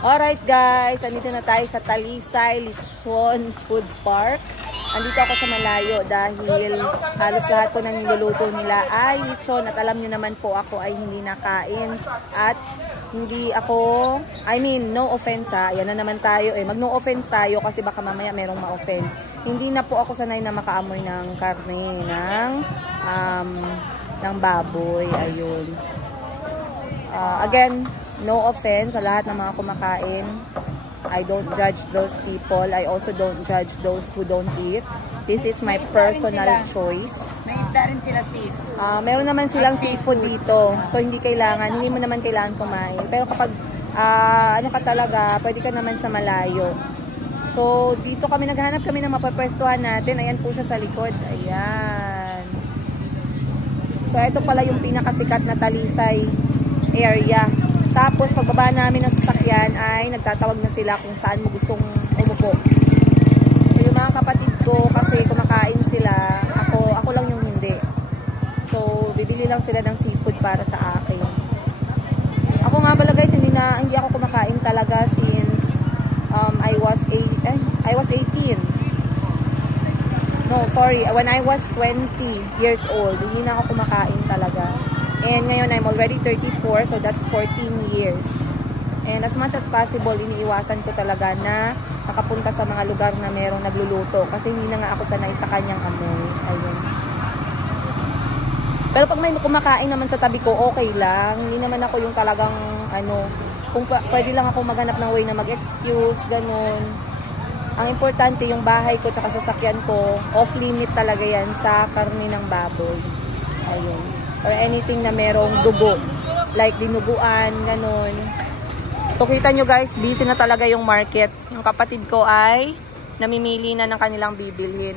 Alright guys, andito na tayo sa Talisay Lechon Food Park. Andito ako sa malayo dahil halos lahat po ng niluluto nila ay lechon at alam nyo naman po ako ay hindi nakain at hindi ako, no offense ha, yan na naman tayo mag no offense tayo kasi baka mamaya merong ma-offend. Hindi na po ako sanay na makaamoy ng karne ng baboy, ayun. Again, no offense sa lahat ng mga kumakain. I don't judge those people. I also don't judge those who don't eat. This is my personal choice. May isda rin sila, sis. Meron naman silang seafood dito. So, hindi mo naman kailangan kumain. Pero kapag, ano ka talaga, pwede ka naman sa malayo. So, dito naghanap kami ng mapapwestuhan natin. Ayan po siya sa likod. Ayan. So, ito pala yung pinakasikat na Talisay area. Tapos, pagbaba namin ng sasakyan ay nagtatawag na sila kung saan mo gustong umupo. So, yung mga kapatid ko, kasi kumakain sila, ako lang yung hindi. So, bibili lang sila ng seafood para sa akin. Ako nga pala guys, hindi ako kumakain talaga since I was 18. No, sorry. When I was 20 years old, hindi na ako kumakain talaga. And ngayon, I'm already 34, so that's 14 years. And as much as possible, iniiwasan ko talaga na nakapunta sa mga lugar na merong nagluluto. Kasi hindi na nga ako sanay sa kanyang amoy. Ayun. Pero pag may kumakain naman sa tabi ko, okay lang. Hindi naman ako yung talagang, kung pwede lang ako maghanap ng way na mag-excuse, ganun. Ang importante, yung bahay ko tsaka sasakyan ko, off-limit talaga yan sa karne ng baboy. Ayun. Or anything na merong dugo. Like dinuguan, ganun. So, kita nyo guys, busy na talaga yung market. Yung kapatid ko ay namimili na ng kanilang bibilhin.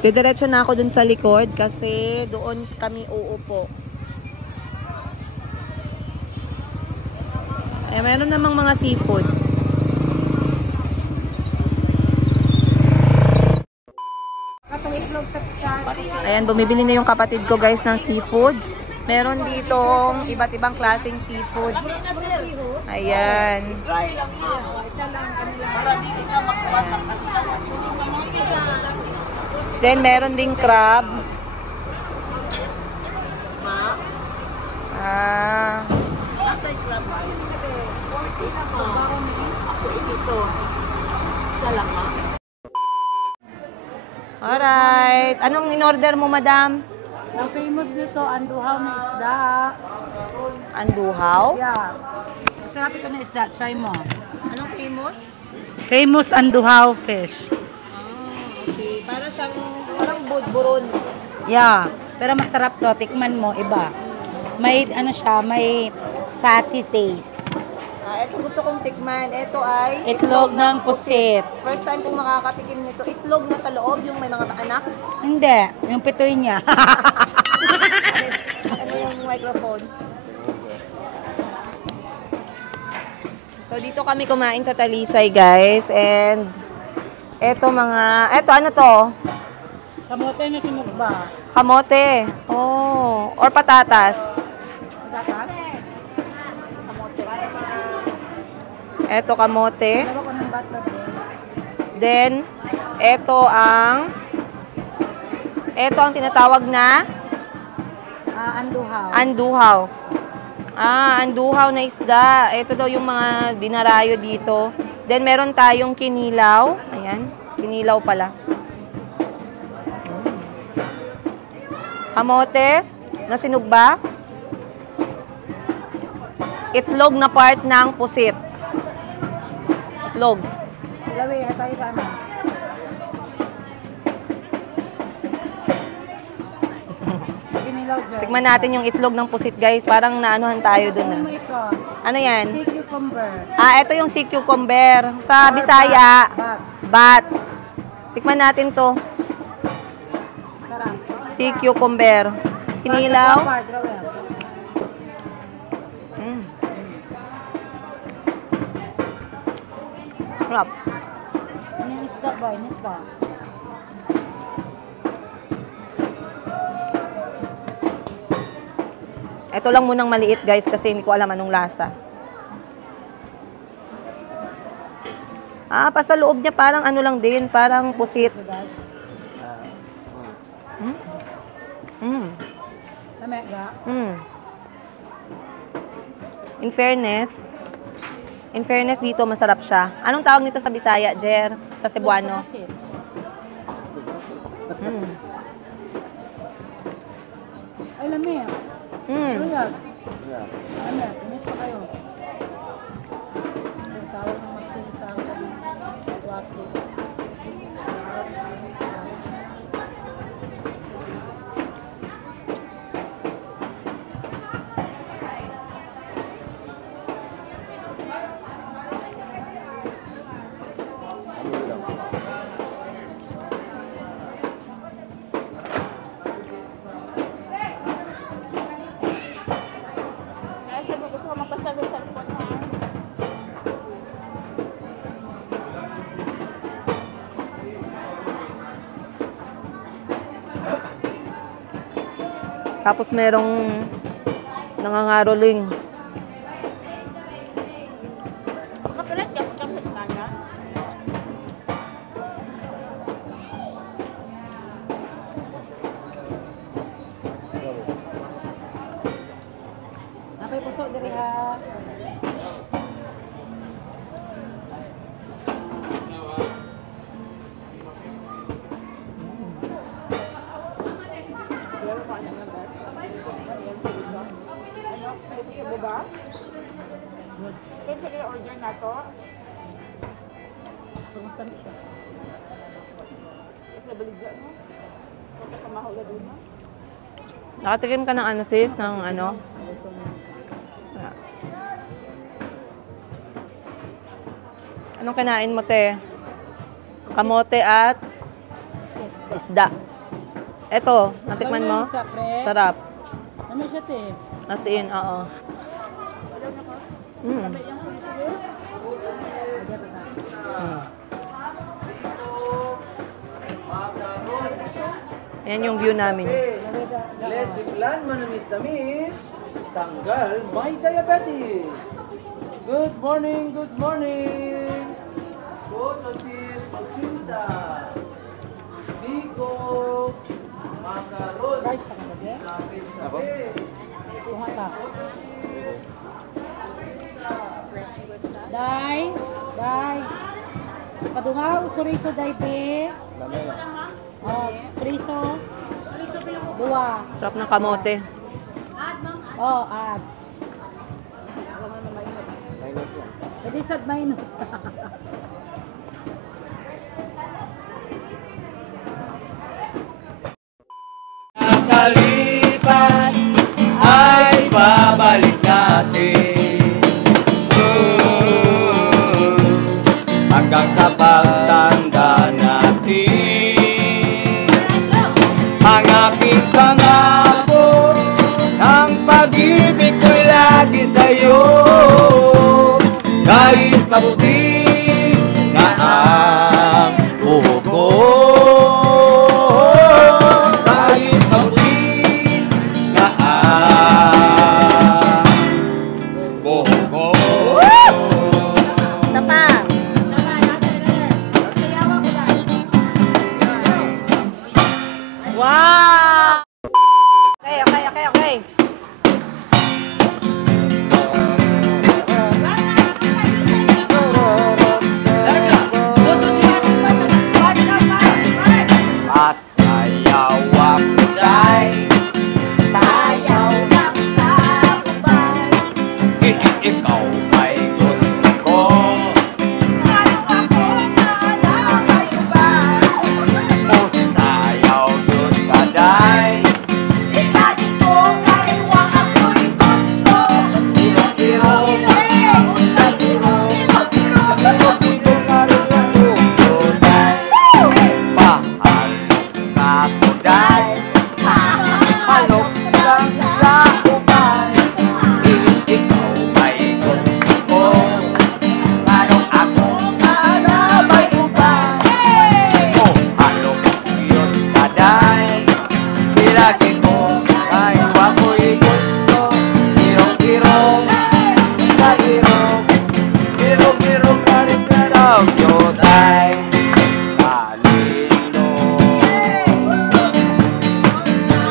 Diretso na ako dun sa likod kasi doon kami uupo. Meron namang mga seafood. Ayan, bumibili na yung kapatid ko guys ng seafood. Meron ditong iba't ibang klaseng seafood. Ayan. Then meron ding crab. Alright. Anong in-order mo, madam? Ang famous dito, anduhaw na isda. Anduhaw? Yeah. Masarap ito na isda. Try mo. Anong famous? Famous anduhaw fish. Okay. Parang budburon. Yeah. Pero masarap to. Tikman mo. Iba. May, may fatty taste. Ito gusto kong tikman. Ito ay itlog ng pusit. First time kong makakatikim nito. Itlog na sa loob yung may mga anak? Hindi. Yung pitoy niya. Ano yung microphone? So, dito kami kumain sa Talisay, guys. And, eto ano to? Kamote na sinugba. Kamote. Oh. Or patatas. Patatas? Eto kamote. Then, eto ang tinatawag na anduhaw. Anduhaw. Anduhaw na isda. Ito daw yung mga dinarayo dito. Then, meron tayong kinilaw. Ayan. Kinilaw pala. Kamote na sinugba. Itlog na part ng pusit. Itlog. Lawi, tayo sana. Tikman natin yung itlog ng pusit, guys. Parang naanuhan tayo dun. Ano yan? Sea cucumber. Ito yung sea cucumber. Sa Bisaya. Bat. Tikman natin to. Sea cucumber. Kinilaw. Sarap. Ano yung isda ba? Init ba? Ito lang munang maliit guys kasi hindi ko alam anong lasa. Pa sa loob niya parang ano lang din, parang pusit. In fairness dito masarap siya. Anong tawag nito sa Bisaya, Jer? Sa Cebuano? Ay, lami. Ano yan? Ano yan? Init pa kayo. Ang tawag ng magsinisang waki. Tapos merong nangangaroling. Napay puso diri ha. Order na to. Kumusta na siya? Nabaligya mo. Kung kamahula doon mo. Nakatikim ka ng ano sis? Ng ano? Anong kinain mo te? Kamote at isda. Eto, natikman mo? Sarap. Ano siya te? As in, oo. Yan yung view namin. Lechiklan manamis-tamis, tanggal may diabetes. Good morning, good morning. Potosis, Pagsinta, Bigo, Macaron. Rice pa ka ba? Ako? Kuha ka. Day, day. Padungaw, suriso day be. Oh, suriso. Dua. Sarap ng kamote. Oh, add. Pwede sad minus. Nakalipas ay babalik natin hanggang sa pagtanda natin. Ang aking pangako, ang pag-ibig ko'y lagi sa'yo. Kahit mabuti na ang buhok ko, kahit mabuti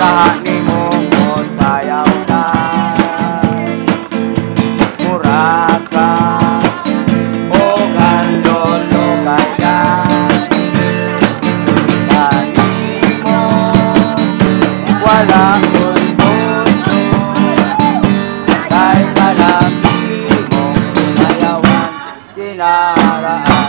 Kahani mo mo sayaw ka, mura ka, o kandolo kaya. Kahani mo, wala kong gusto, kahit kalami mong sumayawan, dinaraan.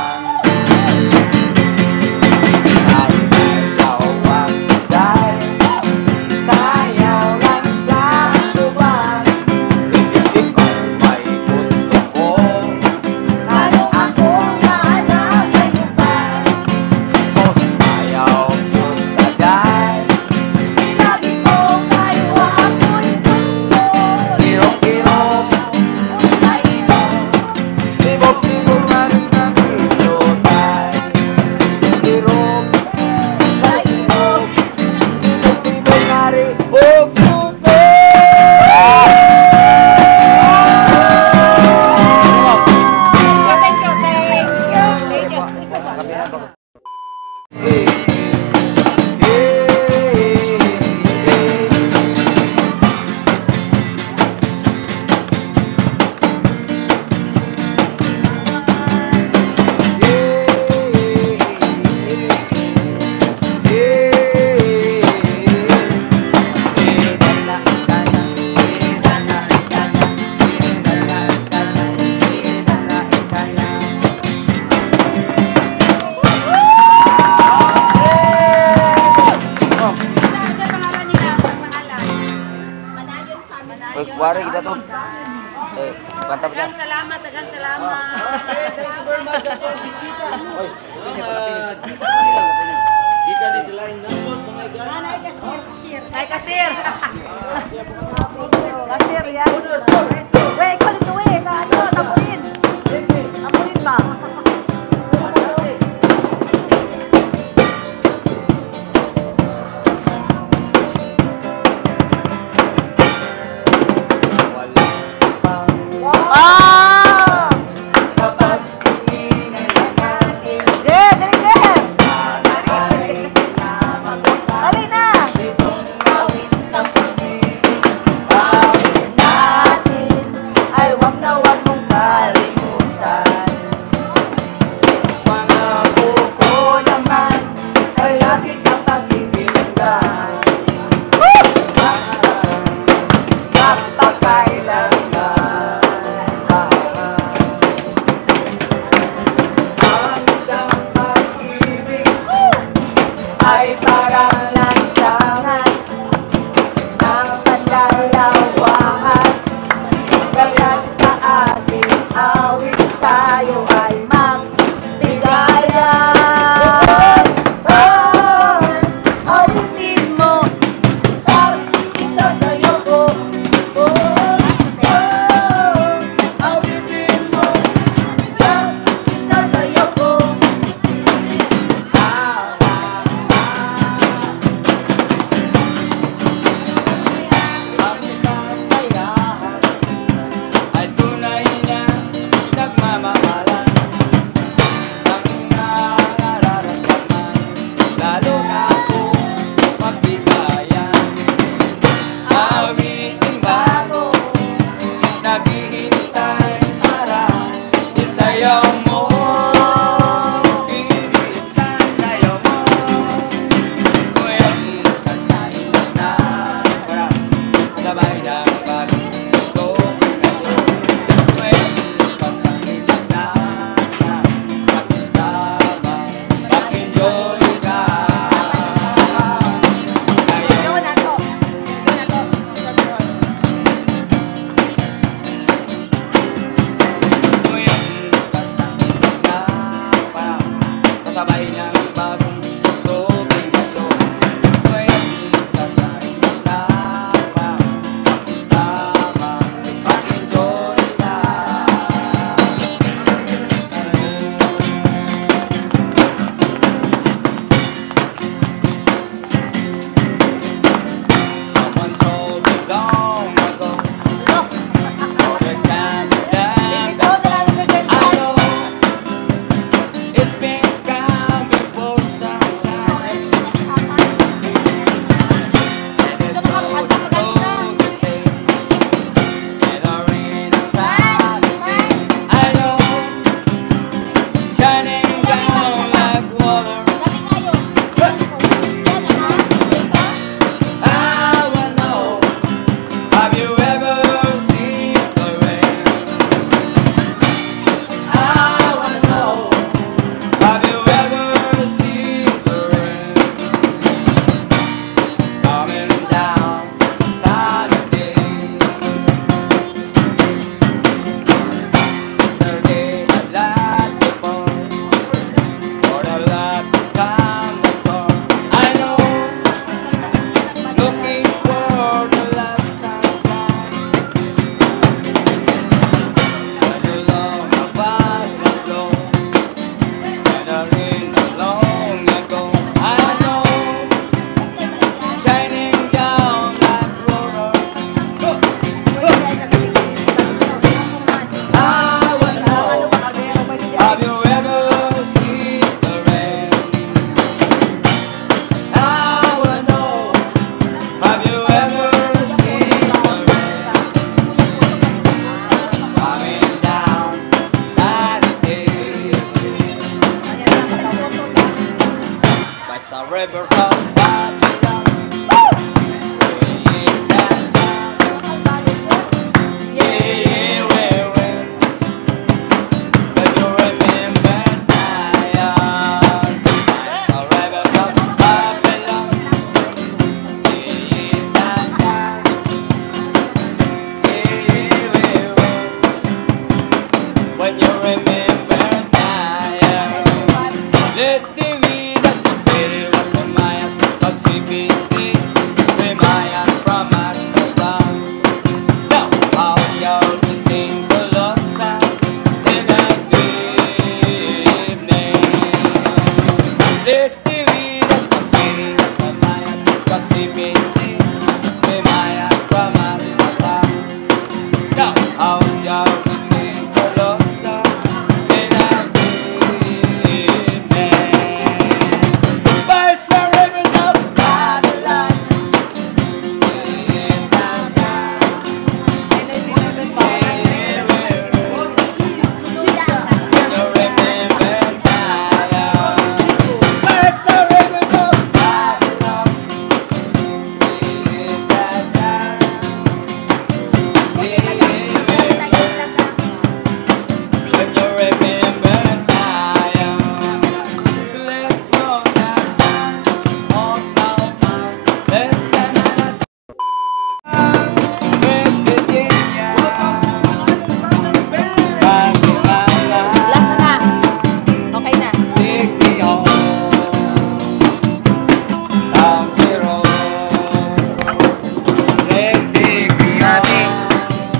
Wari kita tuh. Mantap ya. Salamat, daghang salamat. Thank you very much sa ating bisita. Kita di selain nambot, mga guys. Ay, kasir. Kasir yan. Weh, ikaw dito eh. Sa ano, tampurin. Tampurin ba?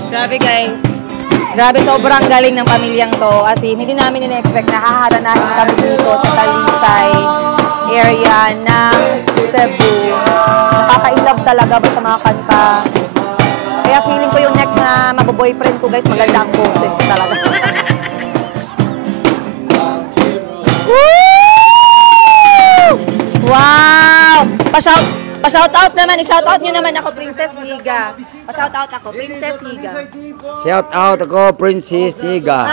Grabe guys. Grabe, sobrang galing ng pamilyang to. As in, hindi namin ina-expect na haharanahin kami dito sa Talisay area ng Cebu. Nakaka-inlove talaga ba sa mga kanta. Kaya feeling ko yung next na maboboyfriend ko guys, maganda ang boses talaga. Woo! Wow! Pa-shoutout naman, i-shoutout nyo naman ako, Princess Higa. Pa-shoutout ako, Princess Higa. Shout out ako, Princess Higa.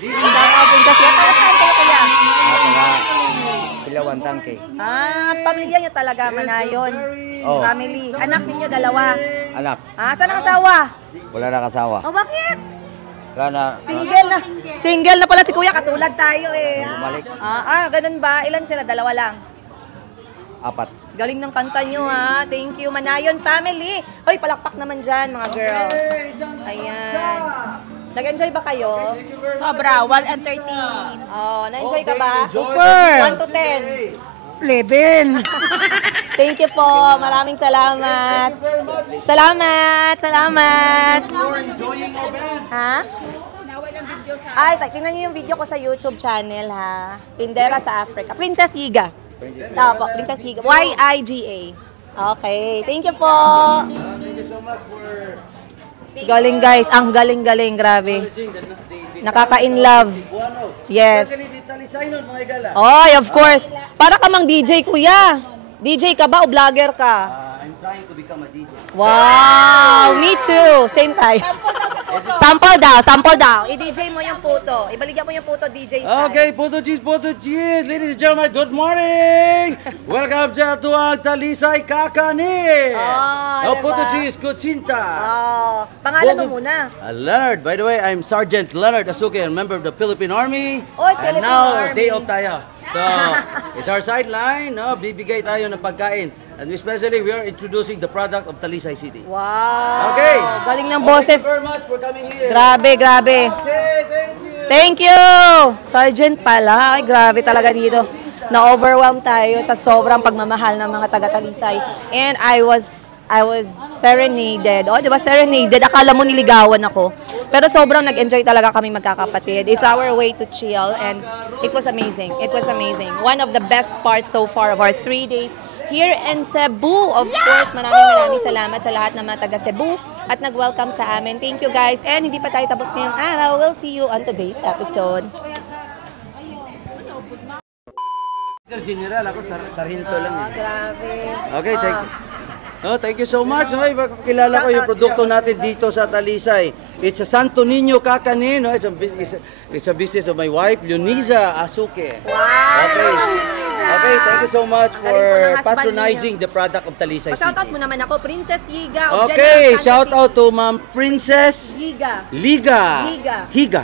Shoutout, Princess Higa. Saan kayo kuya? Pilawan tangke. Pamilya nyo talaga, Manayon. Oh. Family. Anak ninyo, dalawa. Anak, Saan ang asawa? wala na kasawa. Oh, bakit? Wala na. Single na. Single na pala si kuya, katulad tayo eh. Bumalik. Ganun ba? Ilan sila? Dalawa lang. 4. Galing ng kanta nyo ha. Thank you, Manayon family. Hoy, palakpak naman dyan, mga girls. Ayan. Nag-enjoy ba kayo? Sobra, 1 and 13. Oh, na-enjoy ka ba? Super! 1 to 10. 11. Thank you po. Maraming salamat. Salamat. Salamat. Ha? Ay, tingnan niyo yung video ko sa YouTube channel ha. Tindera sa Africa. Princess Higa. Tapo, Princess Higa. Y-I-G-A. Okay. Thank you po. Galing guys. Ang galing-galing. Grabe. Nakaka-in-love. Yes. Oy, of course. Para ka mang DJ, kuya. DJ ka ba o vlogger ka? I'm trying to become a DJ. Wow! Me too. Same time. Sample daw. I-DJ mo yung puto. Ibaligyan mo yung puto, DJ. Okay, Puto Cheese. Ladies and gentlemen, good morning! Welcome to ang Talisay Kakani! Puto diba? Cheese, Kuchinta! Pangalan mo muna. Leonard, by the way, I'm Sergeant Leonard Asuke, a member of the Philippine Army. Oy, And Philippine now, Army. day off tayo. So, it's our sideline, no? Bibigay tayo ng pagkain. And especially, we are introducing the product of Talisay City. Wow. Okay. Galing ng boses. Thank you very much for coming here. Grabe. Okay, thank you. Thank you! Sergeant pala. Ay, grabe talaga dito. Na-overwhelm tayo sa sobrang pagmamahal ng mga taga-Talisay. And I was serenaded. Oh, di ba serenaded? Akala mo niligawan ako. Pero sobrang nag-enjoy talaga kami magkakapatid. It's our way to chill and it was amazing. It was amazing. One of the best parts so far of our 3 days here in Cebu. Of course, maraming salamat sa lahat ng mga taga Cebu at nag-welcome sa amin. Thank you guys. And hindi pa tayo tapos ngayong araw. We'll see you on today's episode. General, ako Sarhinto lang. Grabe. Okay, thank you. Oh, thank you so much. Okay, kilala ko yung produkto natin dito sa Talisay. It's a Santo Niño Kakani, no? It's a business of my wife, Leoniza Asuke. Wow! Okay. Okay, thank you so much Galing for po ng husband patronizing the product of Talisay Pa-shoutout City. mo naman ako, Princess Yiga. of Okay, General shout Santos out to Ma'am Princess Yiga. Liga. Liga. Higa.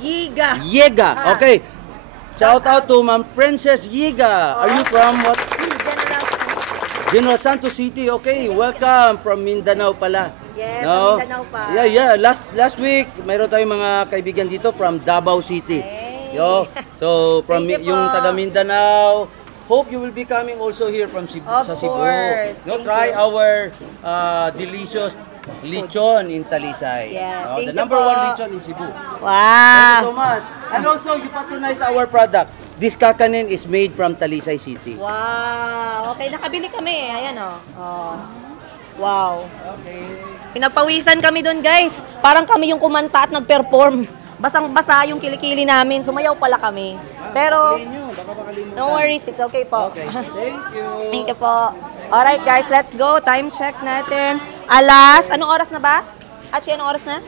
Yiga. Yega. Okay. Shout out to Ma'am Princess Yiga. Are you from what? General General Santos City. Okay, welcome from Mindanao pala. Yes, from Mindanao pa. Yeah. Last week, mayroon tayong mga kaibigan dito from Davao City. Hey. Yo. So from Thank you yung po. taga Mindanao, hope you will be coming also here from Of sa Cebu. course. Thank Try you. our delicious lechon in Talisay. Yes, thank The you number po. 1 lechon in Cebu. Thank you Wow. so much. And also, you patronize our product. This kakanin is made from Talisay City. Wow. Okay, nakabili kami eh. Ayan o. Oh. Wow. Okay. Pinagpawisan kami doon, guys. Parang kami yung kumanta at nag-perform. Basang-basa yung kilikili namin. Sumayaw pala kami. Pero, Baka makalimutan. no worries. It's okay po. Okay. Thank you. Thank you po. Alright, guys. Let's go. Time check natin. Anong oras na ba? Achi, anong oras na?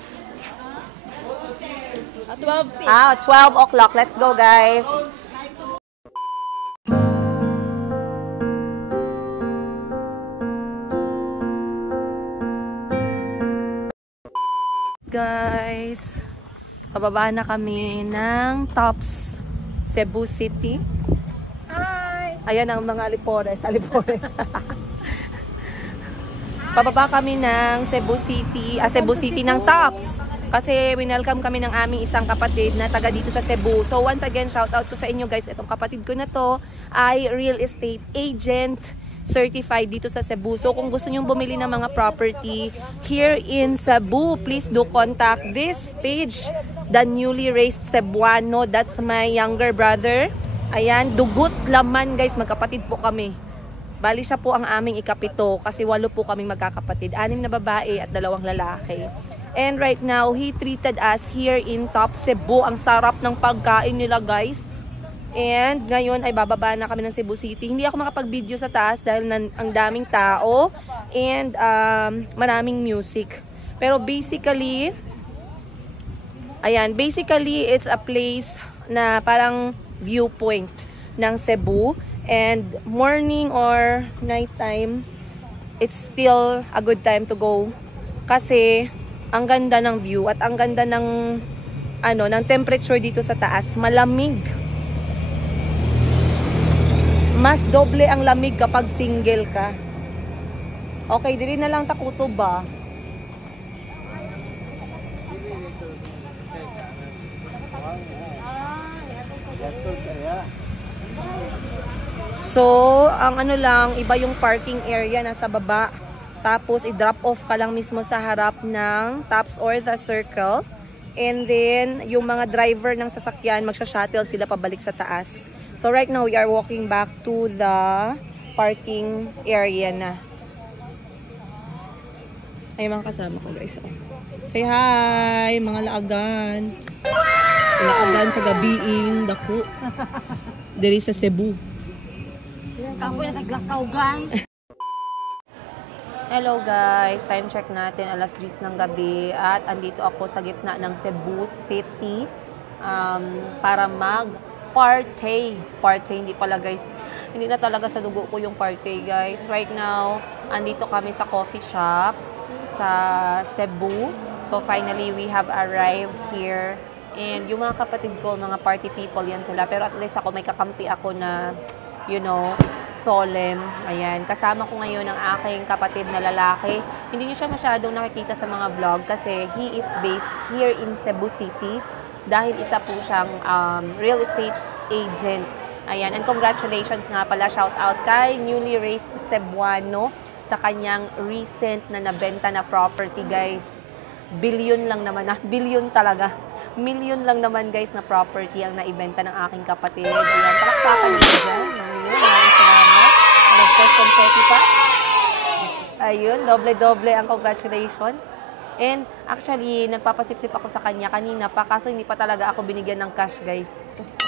12. 12 o'clock. Let's go, guys. Guys, pababa na kami ng Tops Cebu City. Hi! Ayan ang mga alipores. Pababa kami ng Cebu City ng Tops. Kasi winelcome kami ng aming isang kapatid na taga dito sa Cebu. So once again, shout out to sa inyo guys. Itong kapatid ko na to ay real estate agent certified dito sa Cebu. So kung gusto nyong bumili ng mga property here in Cebu, please do contact this page, the newly raised Cebuano. That's my younger brother. Ayan, dugot laman guys, magkapatid po kami. Bali siya po ang aming ikapito kasi 8 po kaming magkakapatid. 6 na babae at 2 lalaki. And right now, he treated us here in Top Cebu. Ang sarap ng pagkain nila guys. And ngayon ay bababa na kami ng Cebu City. Hindi ako makapag-video sa taas dahil ang daming tao and maraming music. Pero basically, ayan, basically it's a place na parang viewpoint ng Cebu. And morning or night time, it's still a good time to go. Kasi ang ganda ng view at ang ganda ng ng temperature dito sa taas, malamig. Mas doble ang lamig kapag single ka. Okay, dili na lang takutob ba? So, ang iba yung parking area nasa baba. Tapos, i-drop off ka lang mismo sa harap ng Tops or the Circle. And then, yung mga driver ng sasakyan, magsha-shuttle sila pabalik sa taas. So, right now, we are walking back to the parking area na. Ay, mga kasama ko, guys. Oh. Say hi, mga laagan. Laagan sa gabiing, dako. Diri sa Cebu. Kapoy na naglakaw, guys. Hello guys, time check natin, alas 10 ng gabi at andito ako sa gitna ng Cebu City para mag-party. Party, hindi pala guys, hindi na talaga sa dugo ko yung party guys. Right now, andito kami sa coffee shop sa Cebu. So finally, we have arrived here. And yung mga kapatid ko, mga party people yan sila. Pero at least ako, may kakampi ako na, you know, solemn. Ayan. Kasama ko ngayon ang aking kapatid na lalaki. Hindi niyo siya masyadong nakikita sa mga vlog kasi he is based here in Cebu City dahil isa po siyang real estate agent. Ayan. And congratulations nga pala. Shout out kay newly raised Cebuano sa kanyang recent na nabenta na property, guys. Billion lang naman. Billion talaga. Million lang naman guys na property ang naibenta ng aking kapatid. Ayan, palakpakan nyo dyan. Maraming salamat. And of course, confetti pa. Ayun, doble-doble ang congratulations. And actually, nagpapasip-sip ako sa kanya kanina pa, kaso hindi pa talaga ako binigyan ng cash guys.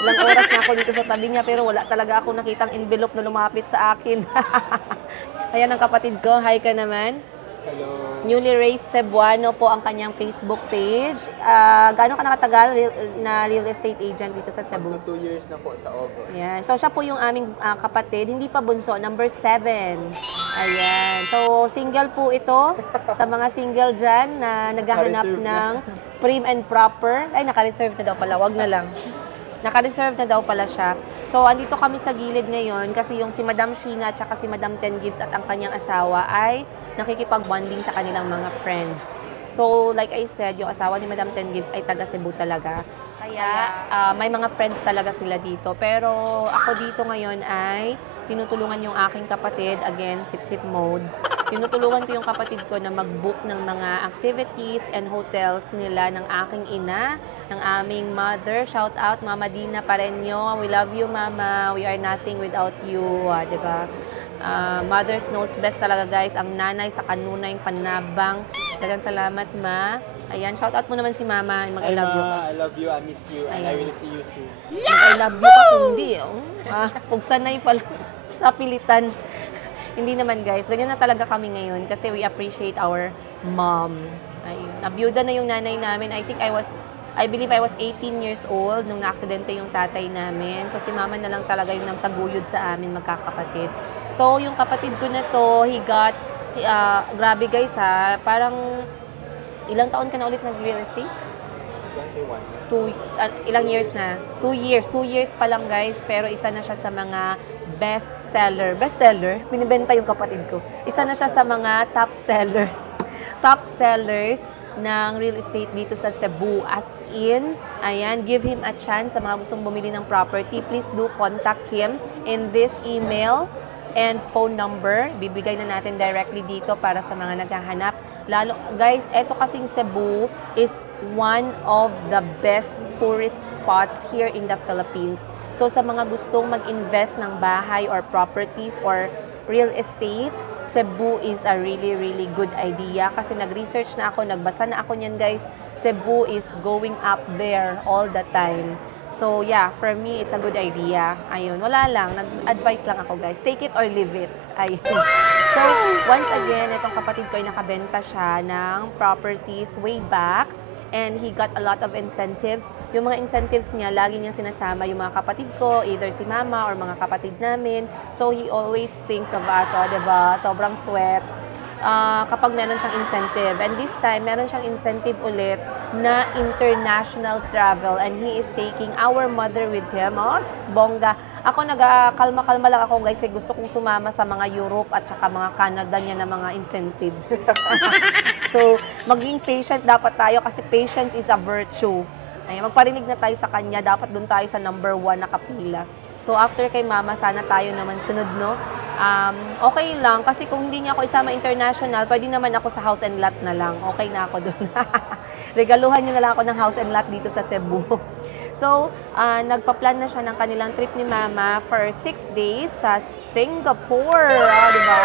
Ilang oras na ako dito sa tabi niya, pero wala talaga ako nakitang envelope na lumapit sa akin. Ayan ang kapatid ko. Hi ka naman. Newly raised Cebuano po ang kanyang Facebook page. Gaano ka nakatagal na real estate agent dito sa Cebu? 2 years na po sa August. Ayan. So, siya po yung aming kapatid. Hindi pa bunso. Number 7. Ayan. So, single po ito. Sa mga single dyan na naghahanap ng prim and proper. Ay, naka-reserve na daw pala. Wag na lang. Naka-reserve na daw pala siya. So, andito kami sa gilid ngayon kasi yung si Madam Sheena at saka si Madam Ten Gives at ang kanyang asawa ay nakikipag-bonding sa kanilang mga friends. So, like I said, yung asawa ni Madam Ten Gives ay taga Cebu talaga. Kaya, may mga friends talaga sila dito. Pero ako dito ngayon ay tinutulungan yung aking kapatid, again, sip-sip mode. Tinutulungan ko yung kapatid ko na mag-book ng mga activities and hotels nila ng aking ina, ng aming mother. Shout out, Mama Dina Pareño. We love you, Mama. We are nothing without you. Diba? Mothers knows best talaga, guys. Ang nanay sa kanunay, panabang. Dagang salamat, Ma. Ayan, shout out mo naman si Mama. Mag-I love you ka. I love you, I miss you, and I will see you soon. Mag-I love you ka kung hindi. Pugsanay pala sa pilitan. Hindi naman, guys. Ganyan na talaga kami ngayon kasi we appreciate our mom. Ayun. Nabiyuda na yung nanay namin. I believe I was 18 years old nung na-aksidente yung tatay namin. So, si mama na lang talaga yung nagtaguyod sa amin, magkakapatid. So, yung kapatid ko na to, he got, grabe guys ha, parang, ilang taon ka na ulit nag-real estate? 21. Ilang years na? 2 years. 2 years pa lang, guys. Pero isa na siya sa mga bestseller. Bestseller? Binibenta yung kapatid ko. Isa na siya sa mga top sellers. Top sellers ng real estate dito sa Cebu. As in, ayan, give him a chance sa mga gustong bumili ng property. Please do contact him in this email and phone number. Bibigay na natin directly dito para sa mga naghahanap. Lalo, guys, eto kasing Cebu is one of the best tourist spots here in the Philippines. So, sa mga gustong mag-invest ng bahay or properties or real estate, Cebu is a really, really good idea. Kasi nag-research na ako, nagbasa na ako niyan, guys. Cebu is going up there all the time. So, yeah, for me, it's a good idea. Ayun, wala lang. Nag-advise lang ako, guys. Take it or leave it. Ayun. So, once again, itong kapatid ko ay nakabenta siya ng properties way back. And he got a lot of incentives. Yung mga incentives niya, lagi niyang sinasama yung mga kapatid ko, either si mama or mga kapatid namin. So, he always thinks of us, diba? Sobrang sweat. Kapag meron siyang incentive. And this time, meron siyang incentive ulit na international travel. And he is taking our mother with him. Bongga. Ako nag-kalma-kalma lang ako, guys. Gusto kong sumama sa mga Europe at saka mga Canada niya na mga incentive. So, maging patient dapat tayo kasi patience is a virtue. Ay, magparinig na tayo sa kanya. Dapat doon tayo sa number 1 na kapila. So, after kay mama, sana tayo naman sunod, no? Okay lang. Kasi kung hindi niya ako isama international, pwede naman ako sa house and lot na lang. Okay na ako doon. Regaluhan niyo na lang ako ng house and lot dito sa Cebu. So, nagpa-plan na siya ng kanilang trip ni mama for 6 days sa Singapore. Diba?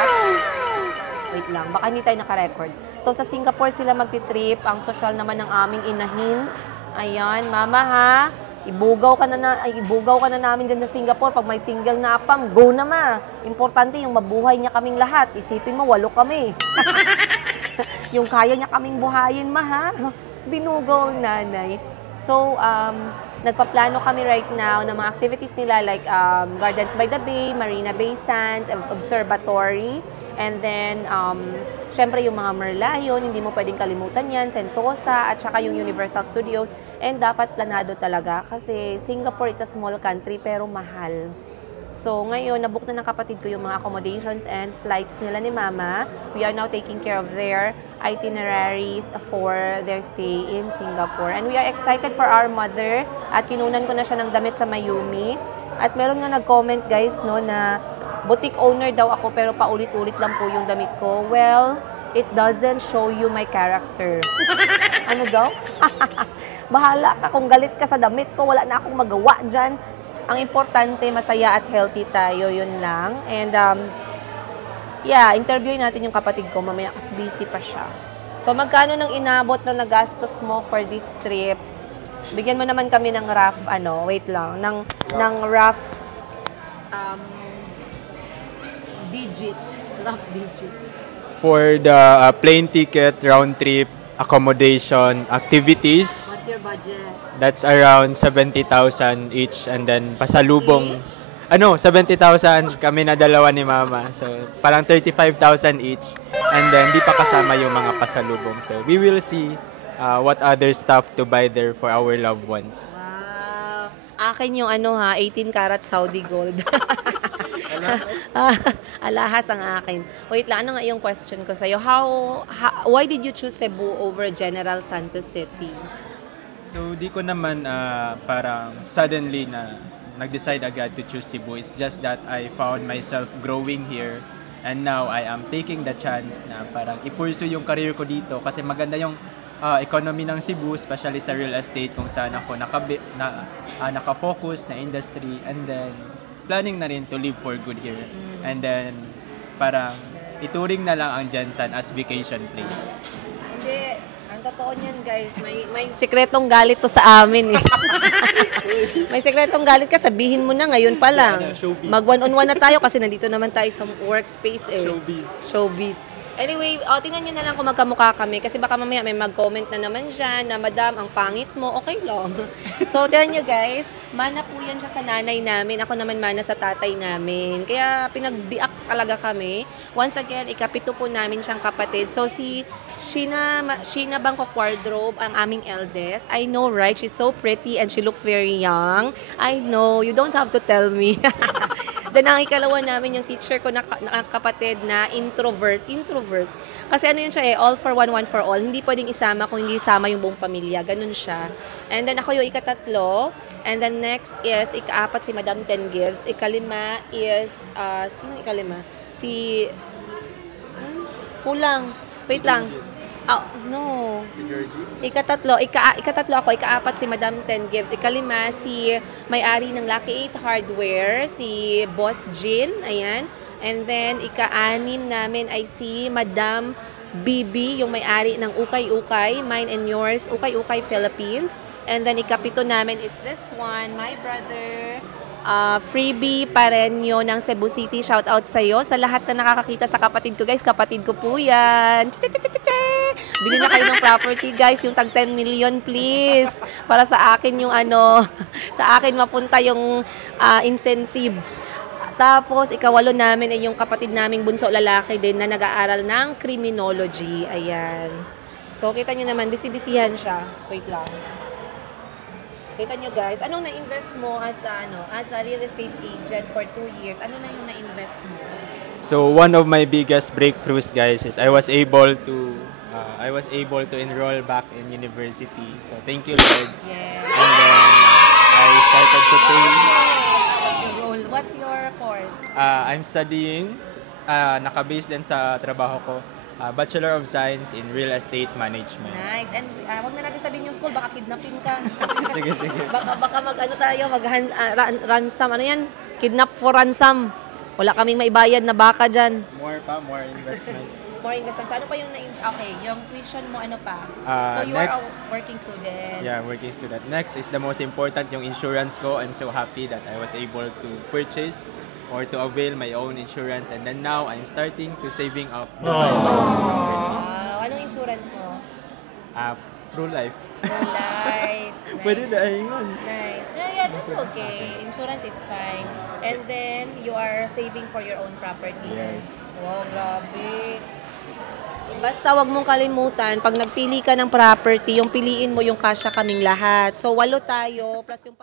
Wait lang. Baka hindi tayo naka-record. So, sa Singapore sila magti-trip. Ang social naman ng aming inahin. Ayan, mama ha. Ibugaw ka na namin dyan sa Singapore. Pag may single na apam, go na ma. Importante yung mabuhay niya kaming lahat. Isipin mo, 8 kami. Yung kaya niya kaming buhayin, ma ha. Binugaw ang nanay. So, nagpaplano kami right now ng mga activities nila like Gardens by the Bay, Marina Bay Sands, Observatory, and then, syempre yung mga Merlion, hindi mo pwedeng kalimutan yan, Sentosa, at saka yung Universal Studios. And dapat planado talaga kasi Singapore is a small country pero mahal. So, ngayon, nabook na ng kapatid ko yung mga accommodations and flights nila ni Mama. We are now taking care of their itineraries for their stay in Singapore. And we are excited for our mother. At kinunan ko na siya ng damit sa Mayumi. At meron nga nag-comment, guys, no, na boutique owner daw ako pero paulit-ulit lang po yung damit ko. Well, it doesn't show you my character. Ano daw? Bahala ka kung galit ka sa damit ko. Wala na akong magawa dyan. Ang importante, masaya at healthy tayo, yun lang. And, yeah, interviewin natin yung kapatid ko mamaya kasi busy pa siya. So, magkano nang inabot na nagastos mo for this trip? Bigyan mo naman kami ng rough, wait lang, ng rough digit. Rough digit. For the plane ticket, round trip, accommodation, activities, What's your budget? that's around 70,000 each. And then pasalubong. 70,000 kami na dalawa ni Mama. So, parang 35,000 each. And then, di pa kasama yung mga pasalubong. So, we will see what other stuff to buy there for our loved ones. Wow. Akin yung 18 karat Saudi gold. Alahas ang akin. Wait lang, ano nga yung question ko sa'yo? Why did you choose Cebu over General Santos City? So, di ko naman parang suddenly na nag-decide agad to choose Cebu. It's just that I found myself growing here and now I am taking the chance na parang i-pursue yung career ko dito kasi maganda yung economy ng Cebu, especially sa real estate kung saan ako naka-focus na industry and then planning na rin to live for good here. And then parang ituring na lang ang Jensan as vacation place. Hindi. Ang totoo niyan, guys, may sikretong galit to sa amin eh. May sikretong galit ka, sabihin mo na ngayon pa lang. Mag one-on-one na tayo kasi nandito naman tayo sa workspace eh. Showbiz. Anyway, tingnan nyo na lang kung magkamukha kami kasi baka mamaya may mag-comment na naman dyan na madam, ang pangit mo, okay lang. So, tingnan nyo guys, mana po yan siya sa nanay namin. Ako naman mana sa tatay namin. Kaya pinagbiak talaga kami. Once again, ikapito po namin siyang kapatid. So, si Sheena Bangko Wardrobe, ang aming eldest. I know, right? She's so pretty and she looks very young. I know, you don't have to tell me. Then ang ikalawa namin yung teacher ko na kapatid na introvert. Kasi ano yun siya all for one, one for all. Hindi pwedeng isama kung hindi isama yung buong pamilya. Ganun siya. And then ako yung ikatatlo. And then next is ikaapat si Madam Ten Gives. Ikalima is, sino ikalima? Si, kulang. Wait lang. No. Ikatatlo ako, ikaapat si Madam Ten Gives. Ikalima, si may-ari ng Lucky 8 Hardware, si Boss Jin, ayan. And then, ika-anim namin ay si Madam Bibi, yung may-ari ng Ukay-Ukay, Mine and Yours, Ukay-Ukay Philippines. And then, ikapito namin is this one, my brother, Freebie Pareño ng Cebu City. Shout out sa'yo. Sa lahat na nakakakita sa kapatid ko, guys. Kapatid ko po yan. Bili na kayo ng property, guys. Yung tag 10 million, please. Para sa akin yung sa akin mapunta yung incentive. Tapos, ikawalo namin ay yung kapatid naming bunso lalaki din na nag-aaral ng criminology. Ayan. So, kita nyo naman, bisi-bisihan siya. Wait lang. Kita nyo guys, anong na-invest mo as a real estate agent for 2 years? Ano na yung na-invest mo? So one of my biggest breakthroughs, guys, is I was able to enroll back in university. So thank you, Lord. Yes. And then I started to pay. What's your course? I'm studying, naka-base din sa trabaho ko, Bachelor of Science in Real Estate Management. Nice. And wag na natin sabihin yung school, baka kidnapin ka. Sige. Baka ransom. Ano yan? Kidnap for ransom. Wala kaming maibayad na baka dyan. More investment. More investment. So, ano pa yung yung tuition mo, ano pa? So, you next, are a working student. Yeah, working student. Next is the most important, yung insurance ko. I'm so happy that I was able to purchase or to avail my own insurance, and then now I'm starting to saving up to buy my own property. Anong insurance mo? Pro-life. Pro-life. Nice. Pwede na yun. Nice. Yeah, that's okay. Insurance is fine. And then, you are saving for your own property. Yes. Wow, grabe. Basta wag mong kalimutan, pag nagpili ka ng property, yung piliin mo yung kasya kaming lahat. So, 8 tayo, plus yung